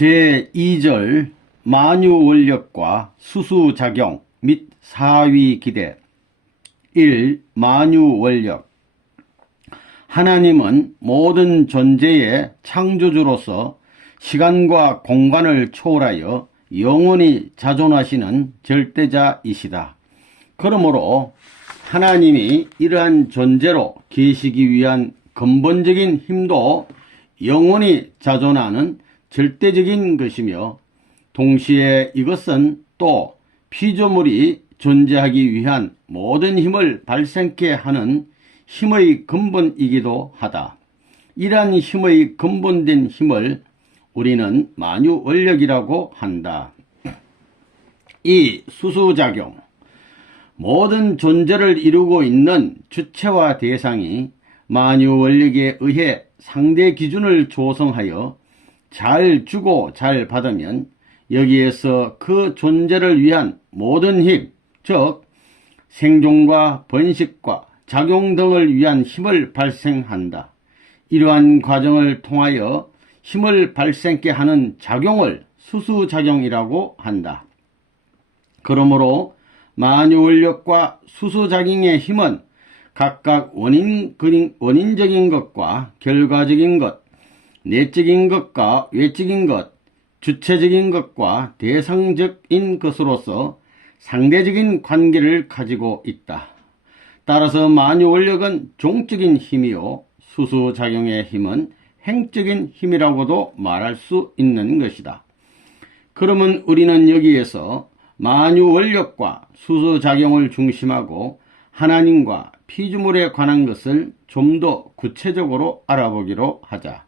제2절 만유원력과 수수작용 및 사위기대. 1. 만유원력. 하나님은 모든 존재의 창조주로서 시간과 공간을 초월하여 영원히 자존하시는 절대자이시다. 그러므로 하나님이 이러한 존재로 계시기 위한 근본적인 힘도 영원히 자존하는 절대적인 것이며, 동시에 이것은 또 피조물이 존재하기 위한 모든 힘을 발생케 하는 힘의 근본이기도 하다. 이러한 힘의 근본된 힘을 우리는 만유원력이라고 한다. 2. 수수작용. 모든 존재를 이루고 있는 주체와 대상이 만유원력에 의해 상대 기준을 조성하여 잘 주고 잘 받으면 여기에서 그 존재를 위한 모든 힘, 즉 생존과 번식과 작용 등을 위한 힘을 발생한다. 이러한 과정을 통하여 힘을 발생케 하는 작용을 수수작용이라고 한다. 그러므로 만유원력과 수수작용의 힘은 각각 원인적인 것과 결과적인 것, 내적인 것과 외적인 것, 주체적인 것과 대상적인 것으로서 상대적인 관계를 가지고 있다. 따라서 만유원력은 종적인 힘이요, 수수작용의 힘은 행적인 힘이라고도 말할 수 있는 것이다. 그러면 우리는 여기에서 만유원력과 수수작용을 중심하고 하나님과 피조물에 관한 것을 좀 더 구체적으로 알아보기로 하자.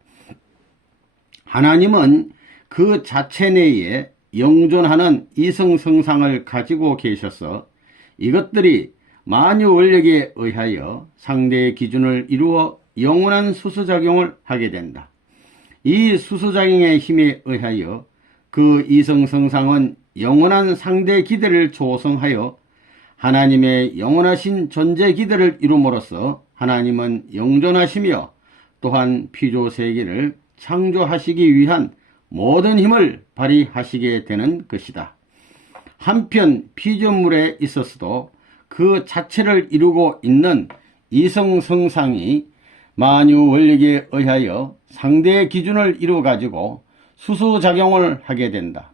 하나님은 그 자체 내에 영존하는 이성성상을 가지고 계셔서 이것들이 만유원력에 의하여 상대의 기준을 이루어 영원한 수수작용을 하게 된다. 이 수수작용의 힘에 의하여 그 이성성상은 영원한 상대 기대를 조성하여 하나님의 영원하신 존재 기대를 이룸으로써 하나님은 영존하시며 또한 피조세계를 창조하시기 위한 모든 힘을 발휘하시게 되는 것이다. 한편 피조물에 있어서도 그 자체를 이루고 있는 이성성상이 만유원력에 의하여 상대의 기준을 이루어가지고 수수작용을 하게 된다.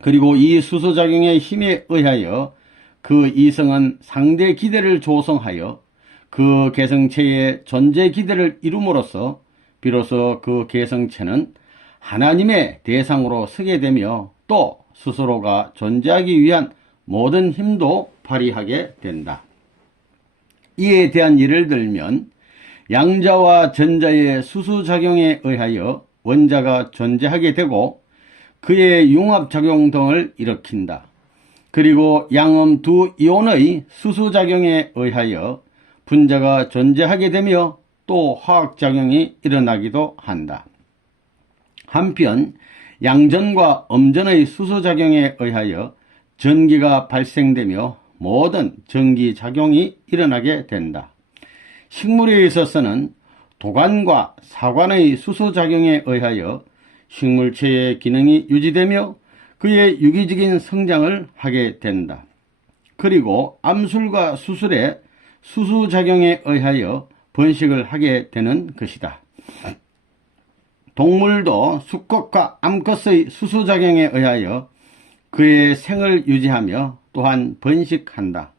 그리고 이 수수작용의 힘에 의하여 그 이성은 상대 기대를 조성하여 그 개성체의 존재 기대를 이룸으로써 비로소 그 개성체는 하나님의 대상으로 서게 되며 또 스스로가 존재하기 위한 모든 힘도 발휘하게 된다. 이에 대한 예를 들면 양자와 전자의 수수작용에 의하여 원자가 존재하게 되고 그의 융합작용 등을 일으킨다. 그리고 양음 두 이온의 수수작용에 의하여 분자가 존재하게 되며 또 화학작용이 일어나기도 한다. 한편 양전과 음전의 수수작용에 의하여 전기가 발생되며 모든 전기작용이 일어나게 된다. 식물에 있어서는 도관과 사관의 수수작용에 의하여 식물체의 기능이 유지되며 그의 유기적인 성장을 하게 된다. 그리고 암술과 수술의 수수작용에 의하여 번식을 하게 되는 것이다. 동물도 수컷과 암컷의 수수작용에 의하여 그의 생을 유지하며 또한 번식한다.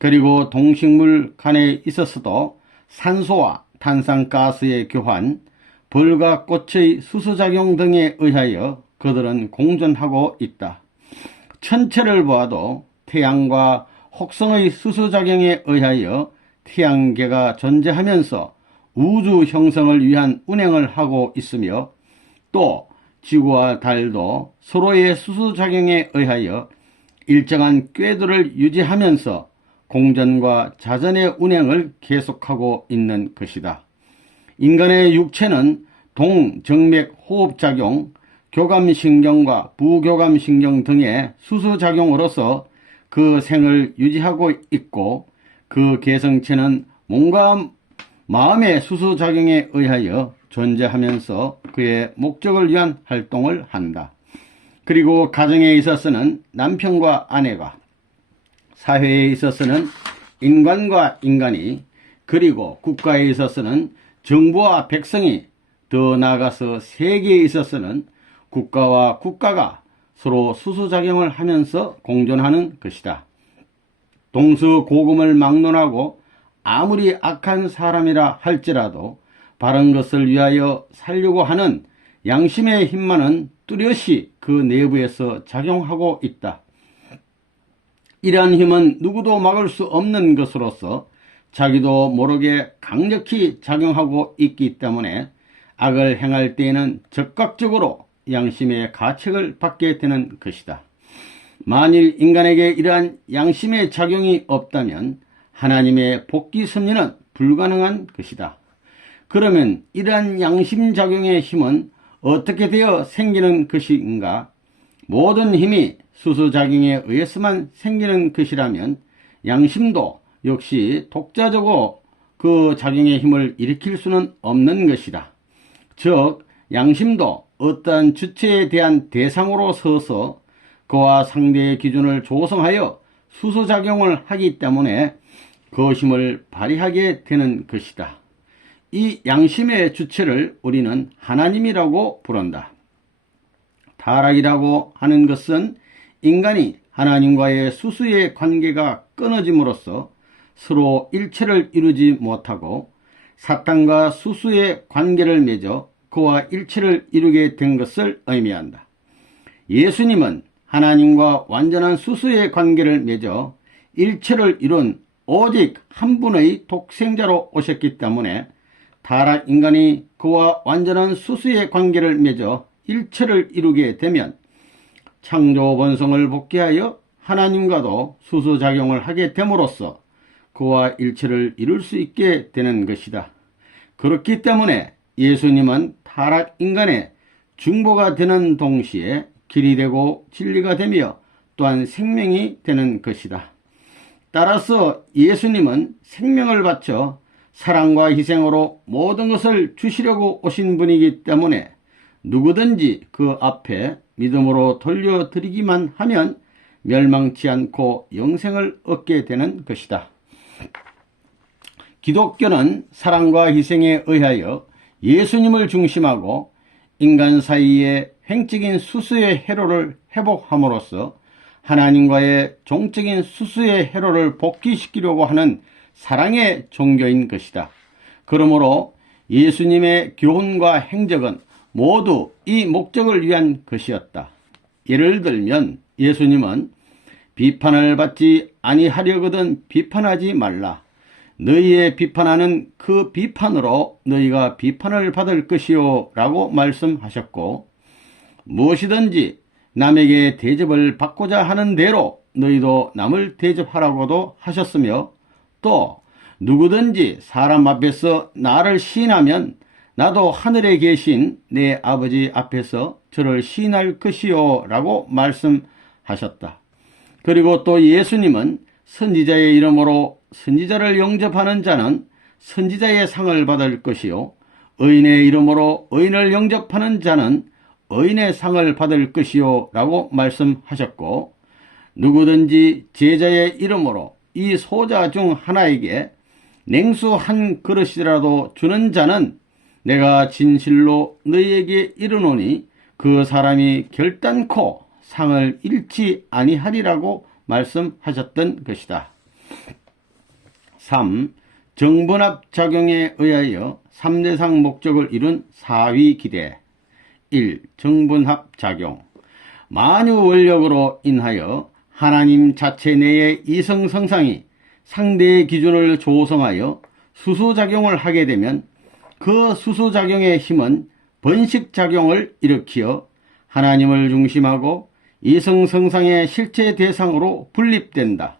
그리고 동식물 간에 있어서도 산소와 탄산가스의 교환, 벌과 꽃의 수수작용 등에 의하여 그들은 공존하고 있다. 천체를 보아도 태양과 혹성의 수수작용에 의하여 태양계가 존재하면서 우주 형성을 위한 운행을 하고 있으며 또 지구와 달도 서로의 수수작용에 의하여 일정한 궤도를 유지하면서 공전과 자전의 운행을 계속하고 있는 것이다. 인간의 육체는 동정맥 호흡작용, 교감신경과 부교감신경 등의 수수작용으로서 그 생을 유지하고 있고 그 개성체는 몸과 마음의 수수작용에 의하여 존재하면서 그의 목적을 위한 활동을 한다. 그리고 가정에 있어서는 남편과 아내가, 사회에 있어서는 인간과 인간이, 그리고 국가에 있어서는 정부와 백성이, 더 나아가서 세계에 있어서는 국가와 국가가 서로 수소작용을 하면서 공존하는 것이다. 동서고금을 막론하고 아무리 악한 사람이라 할지라도 바른 것을 위하여 살려고 하는 양심의 힘만은 뚜렷이 그 내부에서 작용하고 있다. 이러한 힘은 누구도 막을 수 없는 것으로서 자기도 모르게 강력히 작용하고 있기 때문에 악을 행할 때에는 적극적으로 양심의 가책을 받게 되는 것이다. 만일 인간에게 이러한 양심의 작용이 없다면 하나님의 복귀 섭리는 불가능한 것이다. 그러면 이러한 양심작용의 힘은 어떻게 되어 생기는 것인가? 모든 힘이 수소작용에 의해서만 생기는 것이라면 양심도 역시 독자적으로 그 작용의 힘을 일으킬 수는 없는 것이다. 즉 양심도 어떠한 주체에 대한 대상으로 서서 그와 상대의 기준을 조성하여 수소작용을 하기 때문에 그 힘을 발휘하게 되는 것이다. 이 양심의 주체를 우리는 하나님이라고 부른다. 타락이라고 하는 것은 인간이 하나님과의 수수의 관계가 끊어짐으로써 서로 일체를 이루지 못하고 사탄과 수수의 관계를 맺어 그와 일체를 이루게 된 것을 의미한다. 예수님은 하나님과 완전한 수수의 관계를 맺어 일체를 이룬 오직 한 분의 독생자로 오셨기 때문에 타락 인간이 그와 완전한 수수의 관계를 맺어 일체를 이루게 되면 창조 본성을 복귀하여 하나님과도 수소작용을 하게 됨으로써 그와 일체를 이룰 수 있게 되는 것이다. 그렇기 때문에 예수님은 타락 인간의 중보가 되는 동시에 길이 되고 진리가 되며 또한 생명이 되는 것이다. 따라서 예수님은 생명을 바쳐 사랑과 희생으로 모든 것을 주시려고 오신 분이기 때문에 누구든지 그 앞에 믿음으로 돌려드리기만 하면 멸망치 않고 영생을 얻게 되는 것이다. 기독교는 사랑과 희생에 의하여 예수님을 중심하고 인간 사이의 횡적인 수수의 회로를 회복함으로써 하나님과의 종적인 수수의 회로를 복귀시키려고 하는 사랑의 종교인 것이다. 그러므로 예수님의 교훈과 행적은 모두 이 목적을 위한 것이었다. 예를 들면 예수님은 비판을 받지 아니하려거든 비판하지 말라. 너희의 비판하는 그 비판으로 너희가 비판을 받을 것이요 라고 말씀하셨고, 무엇이든지 남에게 대접을 받고자 하는 대로 너희도 남을 대접하라고도 하셨으며, 또 누구든지 사람 앞에서 나를 시인하면 나도 하늘에 계신 내 아버지 앞에서 저를 시인할 것이요 라고 말씀하셨다. 그리고 또 예수님은 선지자의 이름으로 선지자를 영접하는 자는 선지자의 상을 받을 것이요 의인의 이름으로 의인을 영접하는 자는 의인의 상을 받을 것이요 라고 말씀하셨고, 누구든지 제자의 이름으로 이 소자 중 하나에게 냉수 한 그릇이라도 주는 자는 내가 진실로 너희에게 이르노니 그 사람이 결단코 상을 잃지 아니하리라고 말씀하셨던 것이다. 3. 정분합작용에 의하여 3대상 목적을 이룬 사위기대. 1. 정분합작용. 만유 원력으로 인하여 하나님 자체 내의 이성성상이 상대의 기준을 조성하여 수소작용을 하게 되면 그 수소작용의 힘은 번식작용을 일으키어 하나님을 중심하고 이성성상의 실체 대상으로 분립된다.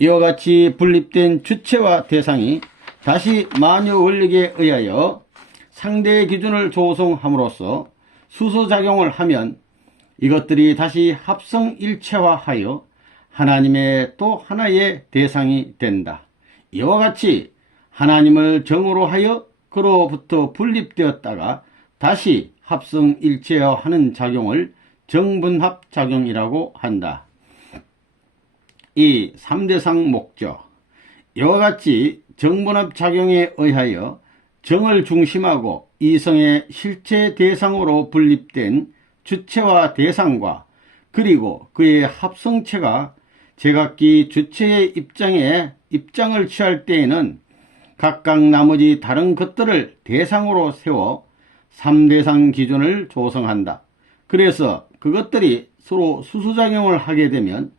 이와 같이 분립된 주체와 대상이 다시 만유 원력에 의하여 상대의 기준을 조성함으로써 수소작용을 하면 이것들이 다시 합성일체화하여 하나님의 또 하나의 대상이 된다. 이와 같이 하나님을 정으로 하여 그 그로부터 분립되었다가 다시 합성일체화하는 작용을 정분합작용이라고 한다. 이 3대상 목적. 이와 같이 정분합작용에 의하여 정을 중심하고 이성의 실체 대상으로 분립된 주체와 대상과 그리고 그의 합성체가 제각기 주체의 입장을 취할 때에는 각각 나머지 다른 것들을 대상으로 세워 3대상 기준을 조성한다. 그래서 그것들이 서로 수수작용을 하게 되면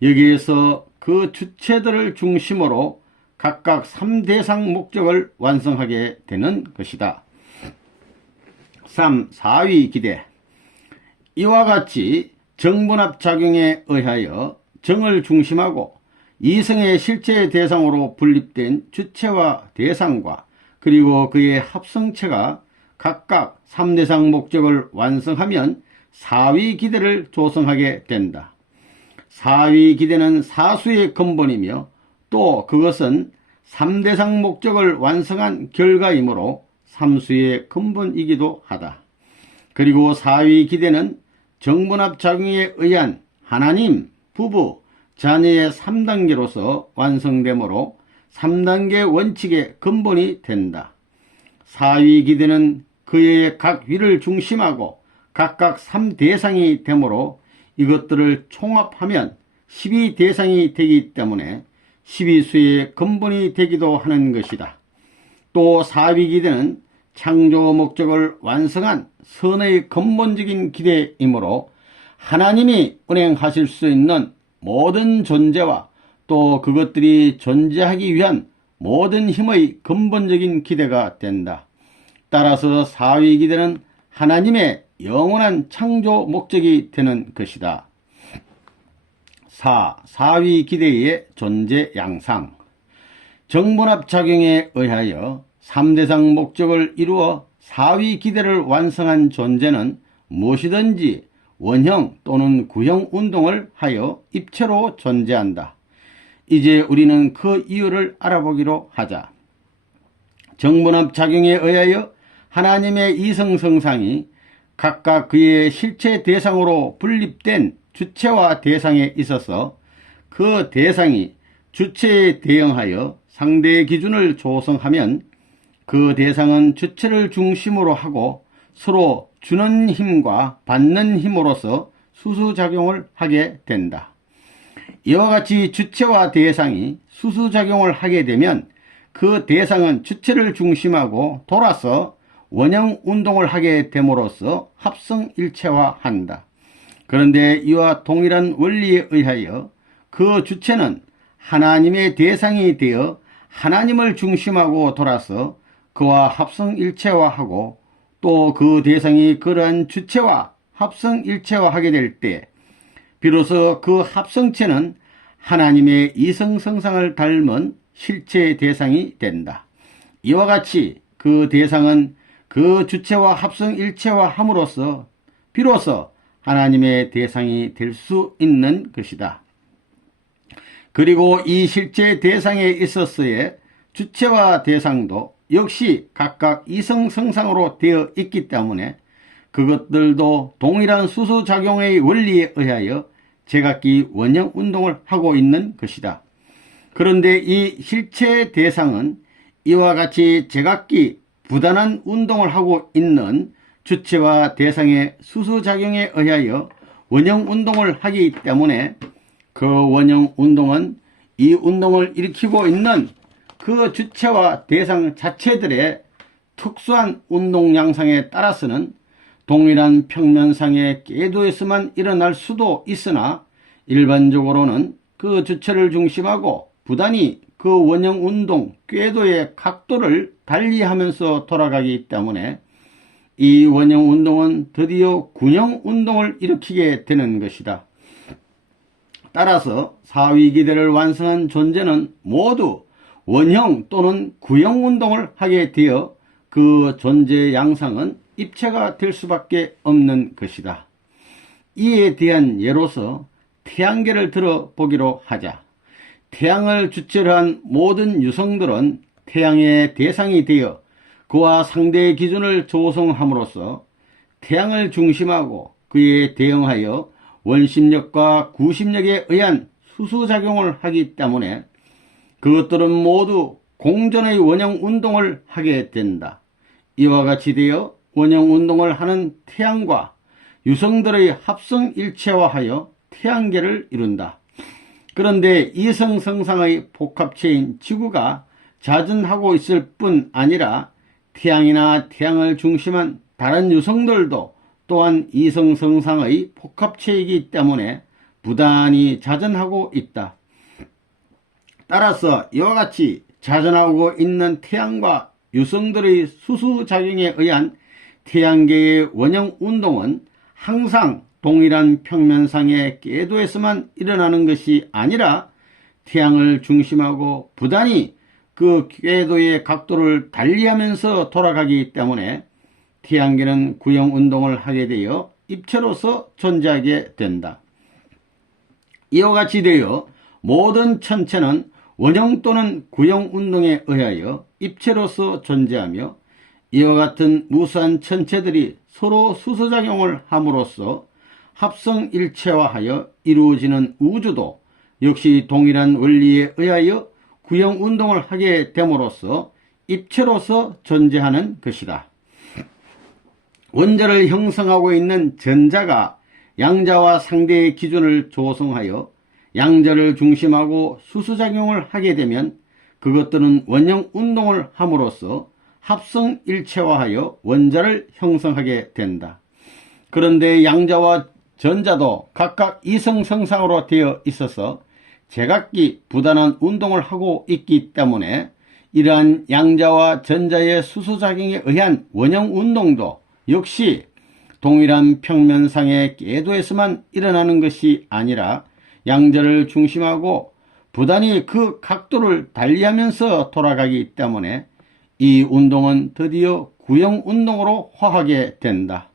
여기에서 그 주체들을 중심으로 각각 3대상 목적을 완성하게 되는 것이다. 3. 사위기대. 이와 같이 정분합작용에 의하여 정을 중심하고 이성의 실체의 대상으로 분립된 주체와 대상과 그리고 그의 합성체가 각각 3대상 목적을 완성하면 사위기대를 조성하게 된다. 사위기대는 사수의 근본이며 또 그것은 3대상 목적을 완성한 결과이므로 삼수의 근본이기도 하다. 그리고 사위기대는 정분합작용에 의한 하나님, 부부, 자녀의 3단계로서 완성되므로 3단계 원칙의 근본이 된다. 사위기대는 그의 각 위를 중심하고 각각 3대상이 되므로 이것들을 총합하면 12대상이 되기 때문에 12수의 근본이 되기도 하는 것이다. 또 사위기대는 창조 목적을 완성한 선의 근본적인 기대이므로 하나님이 운행하실 수 있는 모든 존재와 또 그것들이 존재하기 위한 모든 힘의 근본적인 기대가 된다. 따라서 사위기대는 하나님의 영원한 창조 목적이 되는 것이다. 4. 사위기대의 존재 양상. 정분합작용에 의하여 3대상 목적을 이루어 사위기대를 완성한 존재는 무엇이든지 원형 또는 구형 운동을 하여 입체로 존재한다. 이제 우리는 그 이유를 알아보기로 하자. 정분합작용에 의하여 하나님의 이성성상이 각각 그의 실체 대상으로 분립된 주체와 대상에 있어서 그 대상이 주체에 대응하여 상대 기준을 조성하면 그 대상은 주체를 중심으로 하고 서로 주는 힘과 받는 힘으로서 수수작용을 하게 된다. 이와 같이 주체와 대상이 수수작용을 하게 되면 그 대상은 주체를 중심하고 돌아서 원형 운동을 하게 됨으로써 합성일체화한다. 그런데 이와 동일한 원리에 의하여 그 주체는 하나님의 대상이 되어 하나님을 중심하고 돌아서 그와 합성일체화하고 또 그 대상이 그러한 주체와 합성일체화하게 될 때 비로소 그 합성체는 하나님의 이성성상을 닮은 실체의 대상이 된다. 이와 같이 그 대상은 그 주체와 합성일체화함으로써 비로소 하나님의 대상이 될 수 있는 것이다. 그리고 이 실체 대상에 있어서의 주체와 대상도 역시 각각 이성성상으로 되어 있기 때문에 그것들도 동일한 수수작용의 원리에 의하여 제각기 원형 운동을 하고 있는 것이다. 그런데 이 실체 대상은 이와 같이 제각기 부단한 운동을 하고 있는 주체와 대상의 수수작용에 의하여 원형 운동을 하기 때문에 그 원형 운동은 이 운동을 일으키고 있는 그 주체와 대상 자체들의 특수한 운동 양상에 따라서는 동일한 평면상의 궤도에서만 일어날 수도 있으나 일반적으로는 그 주체를 중심하고 부단히 그 원형 운동 궤도의 각도를 달리하면서 돌아가기 때문에 이 원형 운동은 드디어 구형 운동을 일으키게 되는 것이다. 따라서 사위기대를 완성한 존재는 모두 원형 또는 구형 운동을 하게 되어 그 존재의 양상은 입체가 될 수밖에 없는 것이다. 이에 대한 예로서 태양계를 들어보기로 하자. 태양을 주체로 한 모든 유성들은 태양의 대상이 되어 그와 상대의 기준을 조성함으로써 태양을 중심하고 그에 대응하여 원심력과 구심력에 의한 수수작용을 하기 때문에 그것들은 모두 공전의 원형운동을 하게 된다. 이와 같이 되어 원형운동을 하는 태양과 유성들의 합성일체화하여 태양계를 이룬다. 그런데 이성성상의 복합체인 지구가 자전하고 있을 뿐 아니라 태양이나 태양을 중심한 다른 유성들도 또한 이성성상의 복합체이기 때문에 부단히 자전하고 있다. 따라서 이와 같이 자전하고 있는 태양과 유성들의 수수작용에 의한 태양계의 원형운동은 항상 동일한 평면상의 궤도에서만 일어나는 것이 아니라 태양을 중심하고 부단히 그 궤도의 각도를 달리하면서 돌아가기 때문에 태양계는 구형운동을 하게 되어 입체로서 존재하게 된다. 이와 같이 되어 모든 천체는 원형 또는 구형운동에 의하여 입체로서 존재하며 이와 같은 무수한 천체들이 서로 수소작용을 함으로써 합성일체화하여 이루어지는 우주도 역시 동일한 원리에 의하여 구형운동을 하게 됨으로써 입체로서 존재하는 것이다. 원자를 형성하고 있는 전자가 양자와 상대의 기준을 조성하여 양자를 중심하고 수소작용을 하게 되면 그것들은 원형운동을 함으로써 합성일체화하여 원자를 형성하게 된다. 그런데 양자와 전자도 각각 이성성상으로 되어 있어서 제각기 부단한 운동을 하고 있기 때문에 이러한 양자와 전자의 수소작용에 의한 원형운동도 역시 동일한 평면상의 궤도에서만 일어나는 것이 아니라 양자를 중심하고 부단히 그 각도를 달리하면서 돌아가기 때문에 이 운동은 드디어 구형운동으로 화하게 된다.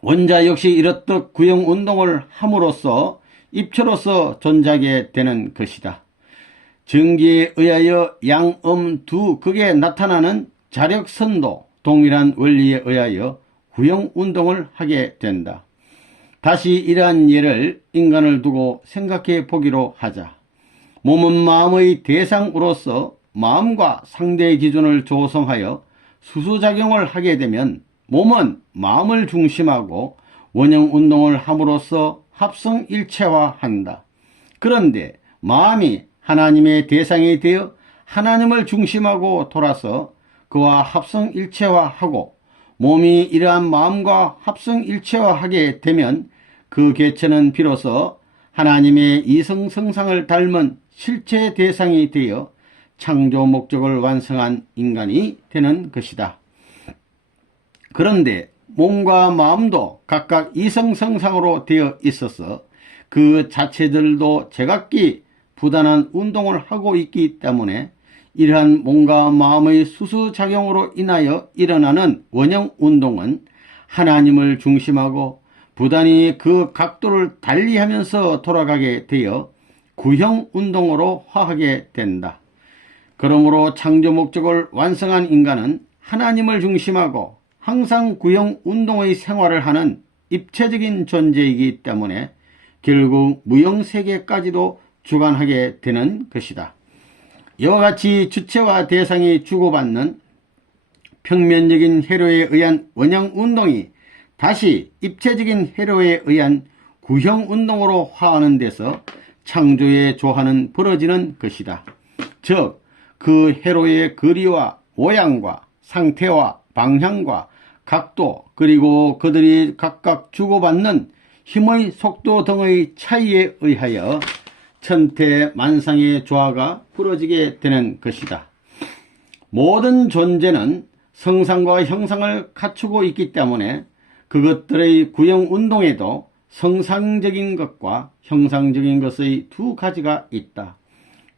원자 역시 이렇듯 구형운동을 함으로써 입체로서 존재하게 되는 것이다. 전기에 의하여 양음 두 극에 나타나는 자력선도 동일한 원리에 의하여 구형운동을 하게 된다. 다시 이러한 예를 인간을 두고 생각해 보기로 하자. 몸은 마음의 대상으로서 마음과 상대의 기준을 조성하여 수소작용을 하게 되면 몸은 마음을 중심하고 원형운동을 함으로써 합성일체화한다. 그런데 마음이 하나님의 대상이 되어 하나님을 중심하고 돌아서 그와 합성일체화하고 몸이 이러한 마음과 합성일체화하게 되면 그 개체는 비로소 하나님의 이성성상을 닮은 실체 대상이 되어 창조 목적을 완성한 인간이 되는 것이다. 그런데 몸과 마음도 각각 이성성상으로 되어 있어서 그 자체들도 제각기 부단한 운동을 하고 있기 때문에 이러한 몸과 마음의 수수작용으로 인하여 일어나는 원형운동은 하나님을 중심하고 부단히 그 각도를 달리하면서 돌아가게 되어 구형운동으로 화하게 된다. 그러므로 창조 목적을 완성한 인간은 하나님을 중심하고 항상 구형운동의 생활을 하는 입체적인 존재이기 때문에 결국 무형세계까지도 주관하게 되는 것이다. 이와 같이 주체와 대상이 주고받는 평면적인 회로에 의한 원형운동이 다시 입체적인 회로에 의한 구형운동으로 화하는 데서 창조의 조화는 벌어지는 것이다. 즉, 그 회로의 거리와 모양과 상태와 방향과 각도 그리고 그들이 각각 주고받는 힘의 속도 등의 차이에 의하여 천태만상의 조화가 벌어지게 되는 것이다. 모든 존재는 성상과 형상을 갖추고 있기 때문에 그것들의 구형운동에도 성상적인 것과 형상적인 것의 두 가지가 있다.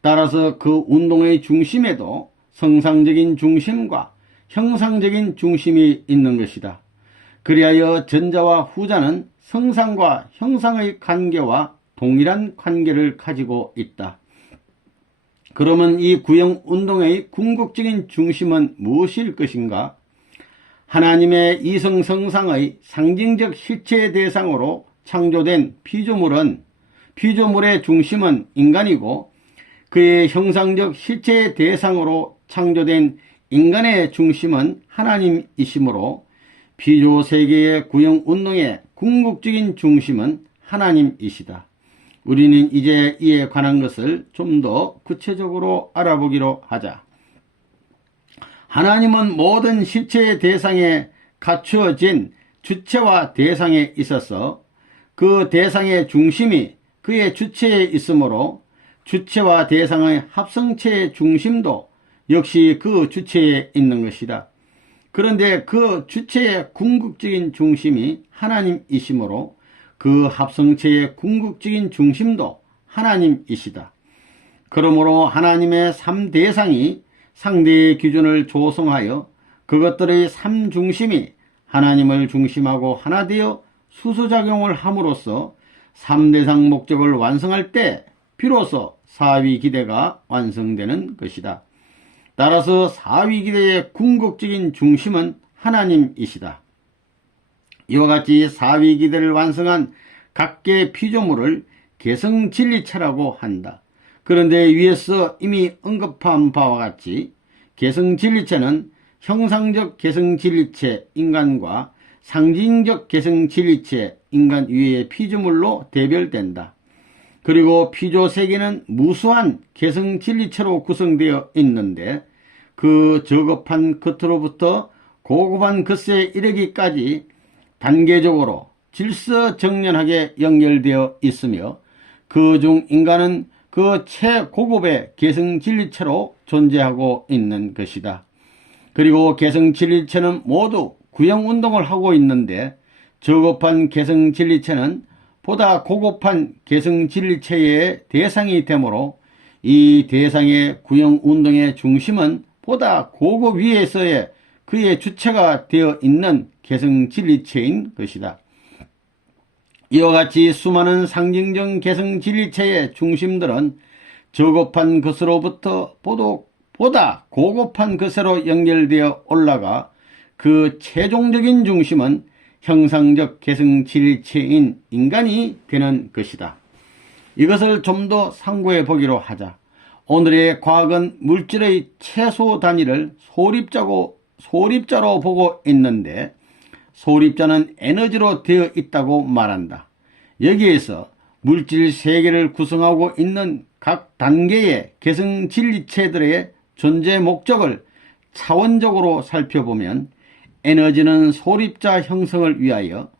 따라서 그 운동의 중심에도 성상적인 중심과 형상적인 중심이 있는 것이다. 그리하여 전자와 후자는 성상과 형상의 관계와 동일한 관계를 가지고 있다. 그러면 이 구형운동의 궁극적인 중심은 무엇일 것인가? 하나님의 이성성상의 상징적 실체 대상으로 창조된 피조물의 중심은 인간이고, 그의 형상적 실체 대상으로 창조된 인간의 중심은 하나님이시므로 피조세계의 구형운동의 궁극적인 중심은 하나님이시다. 우리는 이제 이에 관한 것을 좀 더 구체적으로 알아보기로 하자. 하나님은 모든 실체의 대상에 갖추어진 주체와 대상에 있어서 그 대상의 중심이 그의 주체에 있으므로 주체와 대상의 합성체의 중심도 역시 그 주체에 있는 것이다. 그런데 그 주체의 궁극적인 중심이 하나님이시므로 그 합성체의 궁극적인 중심도 하나님이시다. 그러므로 하나님의 3대상이 상대의 기준을 조성하여 그것들의 3중심이 하나님을 중심하고 하나 되어 수소작용을 함으로써 3대상 목적을 완성할 때 비로소 사위기대가 완성되는 것이다. 따라서 사위기대의 궁극적인 중심은 하나님이시다. 이와 같이 사위기대를 완성한 각계 피조물을 개성진리체라고 한다. 그런데 위에서 이미 언급한 바와 같이 개성진리체는 형상적 개성진리체 인간과 상징적 개성진리체 인간 위의 피조물로 대별된다. 그리고 피조세계는 무수한 개성진리체로 구성되어 있는데 그 저급한 겉으로부터 고급한 겉에 이르기까지 단계적으로 질서정연하게 연결되어 있으며 그 중 인간은 그 최고급의 개성진리체로 존재하고 있는 것이다. 그리고 개성진리체는 모두 구형운동을 하고 있는데 저급한 개성진리체는 보다 고급한 개성진리체의 대상이 되므로 이 대상의 구형운동의 중심은 보다 고급 위에서의 그의 주체가 되어 있는 개성진리체인 것이다. 이와 같이 수많은 상징적 개성진리체의 중심들은 저급한 것으로부터 보다 고급한 것으로 연결되어 올라가 그 최종적인 중심은 형상적 개성진리체인 인간이 되는 것이다. 이것을 좀 더 상고해 보기로 하자. 오늘의 과학은 물질의 최소 단위를 소립자로 보고 있는데 소립자는 에너지로 되어 있다고 말한다. 여기에서 물질 세계를 구성하고 있는 각 단계의 개성진리체들의 존재 목적을 차원적으로 살펴보면 에너지는 소립자 형성을 위하여,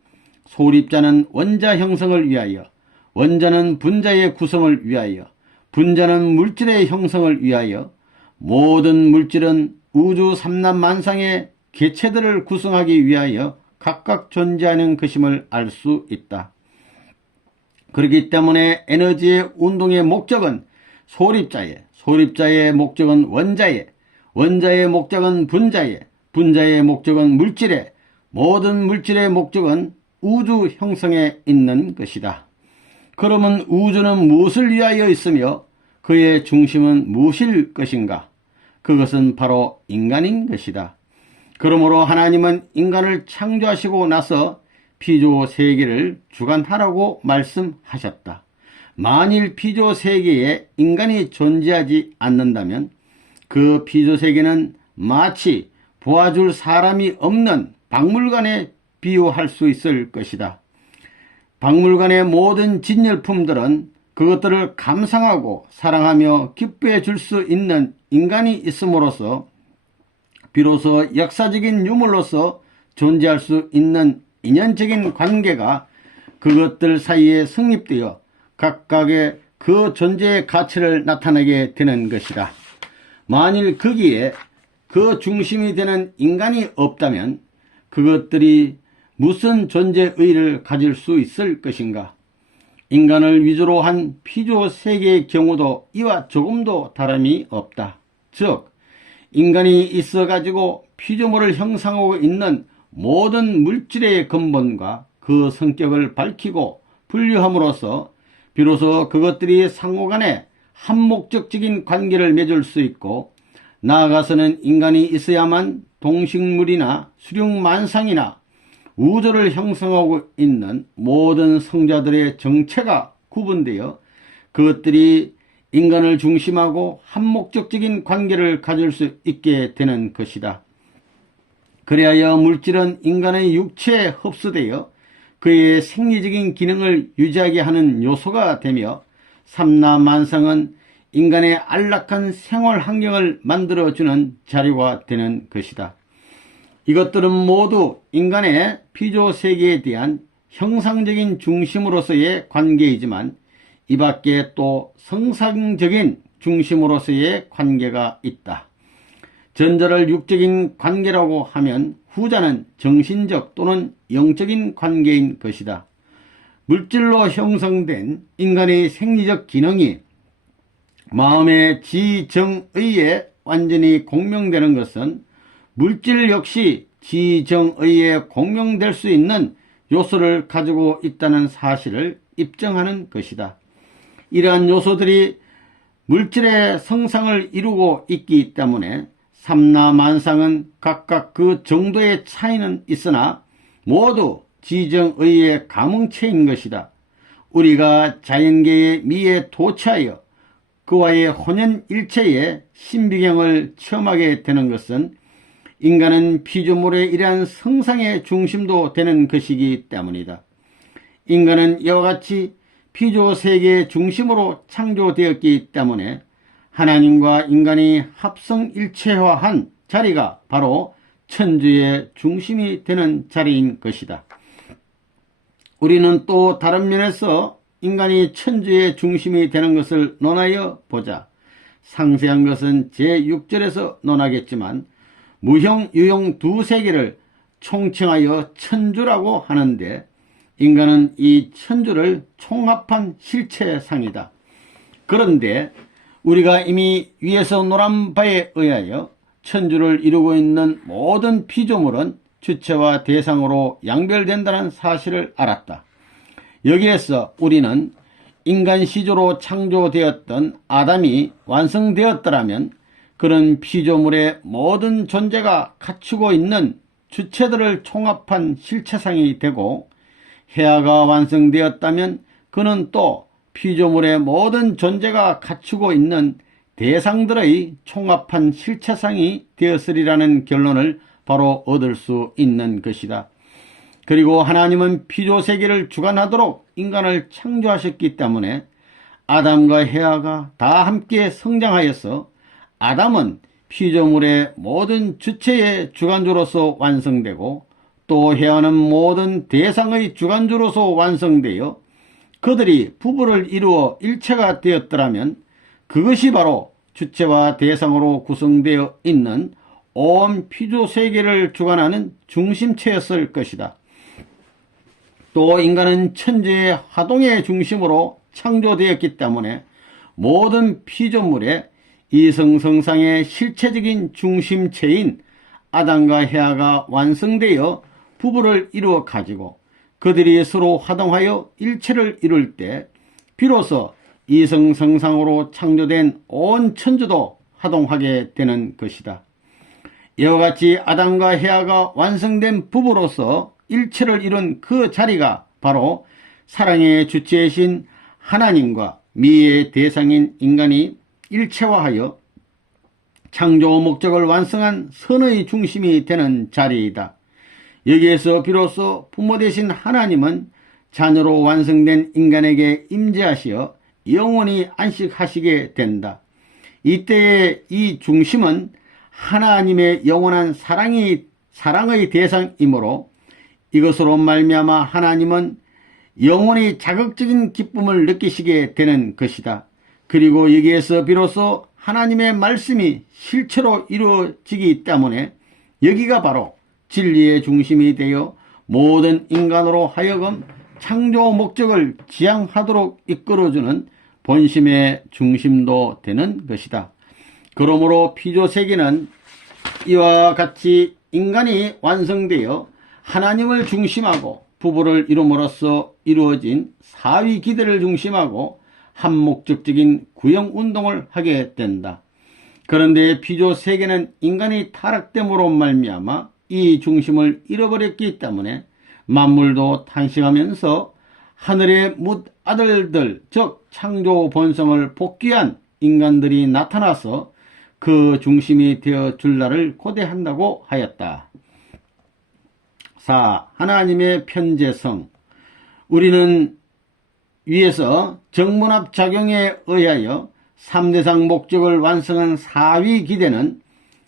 소립자는 원자 형성을 위하여, 원자는 분자의 구성을 위하여, 분자는 물질의 형성을 위하여, 모든 물질은 우주 삼란만상의 개체들을 구성하기 위하여 각각 존재하는 것임을 알 수 있다. 그렇기 때문에 에너지의 운동의 목적은 소립자에, 소립자의 목적은 원자에, 원자의 목적은 분자에, 분자의 목적은 물질에, 모든 물질의 목적은 우주 형성에 있는 것이다. 그러면 우주는 무엇을 위하여 있으며 그의 중심은 무엇일 것인가? 그것은 바로 인간인 것이다. 그러므로 하나님은 인간을 창조하시고 나서 피조세계를 주관하라고 말씀하셨다. 만일 피조세계에 인간이 존재하지 않는다면 그 피조세계는 마치 보아줄 사람이 없는 박물관에 비유할 수 있을 것이다. 박물관의 모든 진열품들은 그것들을 감상하고 사랑하며 기뻐해 줄 수 있는 인간이 있음으로써 비로소 역사적인 유물로서 존재할 수 있는 인연적인 관계가 그것들 사이에 성립되어 각각의 그 존재의 가치를 나타내게 되는 것이다. 만일 거기에 그 중심이 되는 인간이 없다면 그것들이 무슨 존재의를 가질 수 있을 것인가? 인간을 위주로 한 피조세계의 경우도 이와 조금도 다름이 없다. 즉 인간이 있어가지고 피조물을 형성하고 있는 모든 물질의 근본과 그 성격을 밝히고 분류함으로써 비로소 그것들이 상호간에 한목적적인 관계를 맺을 수 있고, 나아가서는 인간이 있어야만 동식물이나 수령만상이나 우주를 형성하고 있는 모든 성자들의 정체가 구분되어 그것들이 인간을 중심하고 한목적적인 관계를 가질 수 있게 되는 것이다. 그리하여 물질은 인간의 육체에 흡수되어 그의 생리적인 기능을 유지하게 하는 요소가 되며, 삼라만상은 인간의 안락한 생활 환경을 만들어주는 자료가 되는 것이다. 이것들은 모두 인간의 피조세계에 대한 형상적인 중심으로서의 관계이지만, 이 밖에 또 성상적인 중심으로서의 관계가 있다. 전자를 육적인 관계라고 하면 후자는 정신적 또는 영적인 관계인 것이다. 물질로 형성된 인간의 생리적 기능이 마음의 지정의에 완전히 공명되는 것은 물질 역시 지정의에 공명될 수 있는 요소를 가지고 있다는 사실을 입증하는 것이다. 이러한 요소들이 물질의 성상을 이루고 있기 때문에 삼라만상은 각각 그 정도의 차이는 있으나 모두 지정의의 감응체인 것이다. 우리가 자연계의 미에 도취하여 그와의 혼연일체의 신비경을 체험하게 되는 것은 인간은 피조물의 이러한 성상의 중심도 되는 것이기 때문이다. 인간은 이와 같이 피조세계의 중심으로 창조되었기 때문에 하나님과 인간이 합성일체화한 자리가 바로 천주의 중심이 되는 자리인 것이다. 우리는 또 다른 면에서 인간이 천주의 중심이 되는 것을 논하여 보자. 상세한 것은 제6절에서 논하겠지만, 무형, 유형 두 세계를 총칭하여 천주라고 하는데, 인간은 이 천주를 총합한 실체상이다. 그런데 우리가 이미 위에서 논한 바에 의하여 천주를 이루고 있는 모든 피조물은 주체와 대상으로 양별된다는 사실을 알았다. 여기에서 우리는 인간 시조로 창조되었던 아담이 완성되었더라면 그런 피조물의 모든 존재가 갖추고 있는 주체들을 총합한 실체상이 되고, 해아가 완성되었다면 그는 또 피조물의 모든 존재가 갖추고 있는 대상들의 총합한 실체상이 되었으리라는 결론을 바로 얻을 수 있는 것이다. 그리고 하나님은 피조세계를 주관하도록 인간을 창조하셨기 때문에 아담과 해아가 다 함께 성장하여서 아담은 피조물의 모든 주체의 주관주로서 완성되고, 또 해아는 모든 대상의 주관주로서 완성되어 그들이 부부를 이루어 일체가 되었더라면 그것이 바로 주체와 대상으로 구성되어 있는 온 피조세계를 주관하는 중심체였을 것이다. 또 인간은 천주의 화동의 중심으로 창조되었기 때문에 모든 피조물의 이성성상의 실체적인 중심체인 아담과 해아가 완성되어 부부를 이루어 가지고 그들이 서로 화동하여 일체를 이룰 때 비로소 이성성상으로 창조된 온 천주도 화동하게 되는 것이다. 이와 같이 아담과 해아가 완성된 부부로서 일체를 이룬 그 자리가 바로 사랑의 주체이신 하나님과 미의 대상인 인간이 일체화하여 창조 목적을 완성한 선의 중심이 되는 자리이다. 여기에서 비로소 부모 되신 하나님은 자녀로 완성된 인간에게 임재하시어 영원히 안식하시게 된다. 이때의 이 중심은 하나님의 영원한 사랑의 대상이므로 이것으로 말미암아 하나님은 영원히 자극적인 기쁨을 느끼시게 되는 것이다. 그리고 여기에서 비로소 하나님의 말씀이 실체로 이루어지기 때문에 여기가 바로 진리의 중심이 되어 모든 인간으로 하여금 창조 목적을 지향하도록 이끌어주는 본심의 중심도 되는 것이다. 그러므로 피조세계는 이와 같이 인간이 완성되어 하나님을 중심하고 부부를 이룸으로써 이루어진 사위기대를 중심하고 한 목적적인 구형운동을 하게 된다. 그런데 피조 세계는 인간이 타락됨으로 말미암아 이 중심을 잃어버렸기 때문에 만물도 탄식하면서 하늘의 뭇아들들, 즉 창조 본성을 복귀한 인간들이 나타나서 그 중심이 되어 줄 날을 고대한다고 하였다. 4. 하나님의 편재성. 우리는 위에서 정문합작용에 의하여 3대상 목적을 완성한 4위 기대는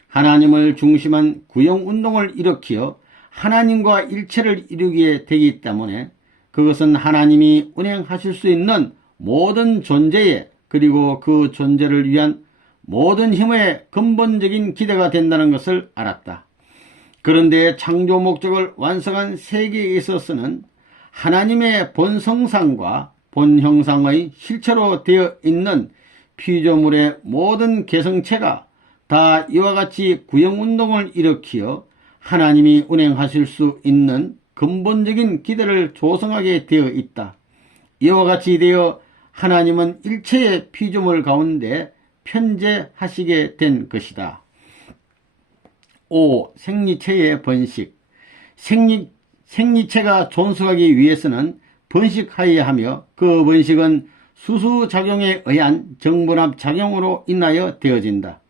하나님을 중심한 구형운동을 일으키어 하나님과 일체를 이루게 되기 때문에 그것은 하나님이 운행하실 수 있는 모든 존재에 그리고 그 존재를 위한 모든 힘의 근본적인 기대가 된다는 것을 알았다. 그런데 창조 목적을 완성한 세계에 있어서는 하나님의 본성상과 본형상의 실체로 되어 있는 피조물의 모든 개성체가 다 이와 같이 구형운동을 일으키어 하나님이 운행하실 수 있는 근본적인 기대를 조성하게 되어 있다. 이와 같이 되어 하나님은 일체의 피조물 가운데 편재하시게 된 것이다. 5. 생리체의 번식. 생리체가 존속하기 위해서는 번식하여야 하며 그 번식은 수수작용에 의한 정분합작용으로 인하여 되어진다.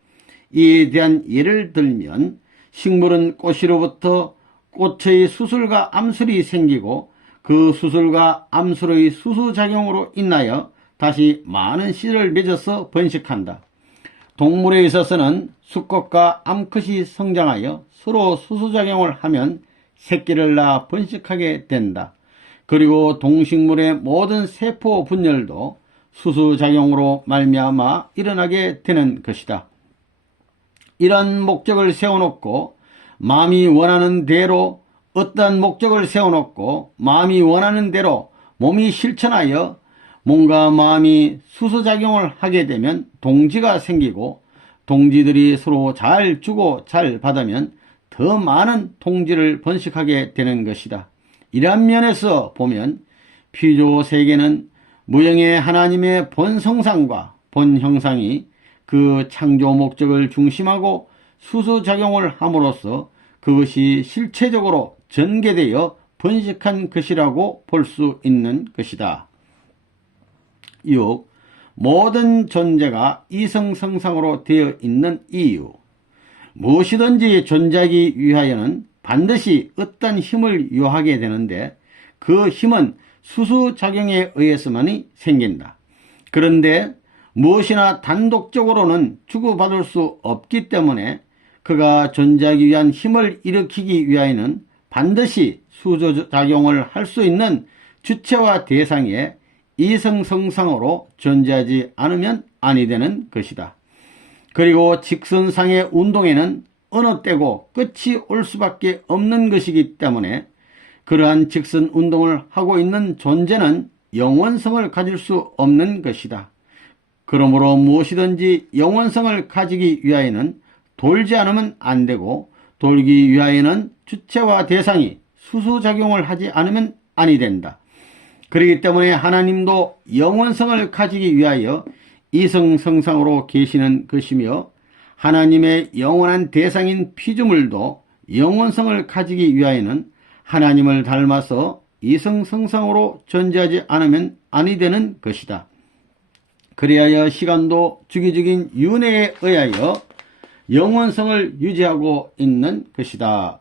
이에 대한 예를 들면 식물은 꽃으로부터 꽃의 수술과 암술이 생기고 그 수술과 암술의 수수작용으로 인하여 다시 많은 씨를 맺어서 번식한다. 동물에 있어서는 수컷과 암컷이 성장하여 서로 수수작용을 하면 새끼를 낳아 번식하게 된다. 그리고 동식물의 모든 세포 분열도 수수작용으로 말미암아 일어나게 되는 것이다. 이런 목적을 세워놓고 마음이 원하는 대로 어떠한 목적을 세워놓고 마음이 원하는 대로 몸이 실천하여 몸과 마음이 수수작용을 하게 되면 동지가 생기고 동지들이 서로 잘 주고 잘 받으면 더 많은 동지를 번식하게 되는 것이다. 이러한 면에서 보면 피조 세계는 무형의 하나님의 본성상과 본형상이 그 창조 목적을 중심하고 수수작용을 함으로써 그것이 실체적으로 전개되어 번식한 것이라고 볼 수 있는 것이다. 6. 모든 존재가 이성성상으로 되어 있는 이유. 무엇이든지 존재하기 위하여는 반드시 어떤 힘을 요하게 되는데 그 힘은 수수작용에 의해서만이 생긴다. 그런데 무엇이나 단독적으로는 주고받을 수 없기 때문에 그가 존재하기 위한 힘을 일으키기 위하여는 반드시 수소작용을 할 수 있는 주체와 대상에 이성성상으로 존재하지 않으면 아니 되는 것이다. 그리고 직선상의 운동에는 어느 때고 끝이 올 수밖에 없는 것이기 때문에 그러한 직선 운동을 하고 있는 존재는 영원성을 가질 수 없는 것이다. 그러므로 무엇이든지 영원성을 가지기 위하여는 돌지 않으면 안 되고 돌기 위하여는 주체와 대상이 수수작용을 하지 않으면 아니 된다. 그렇기 때문에 하나님도 영원성을 가지기 위하여 이성성상으로 계시는 것이며 하나님의 영원한 대상인 피조물도 영원성을 가지기 위하여는 하나님을 닮아서 이성성상으로 존재하지 않으면 아니 되는 것이다. 그리하여 시간도 주기적인 윤회에 의하여 영원성을 유지하고 있는 것이다.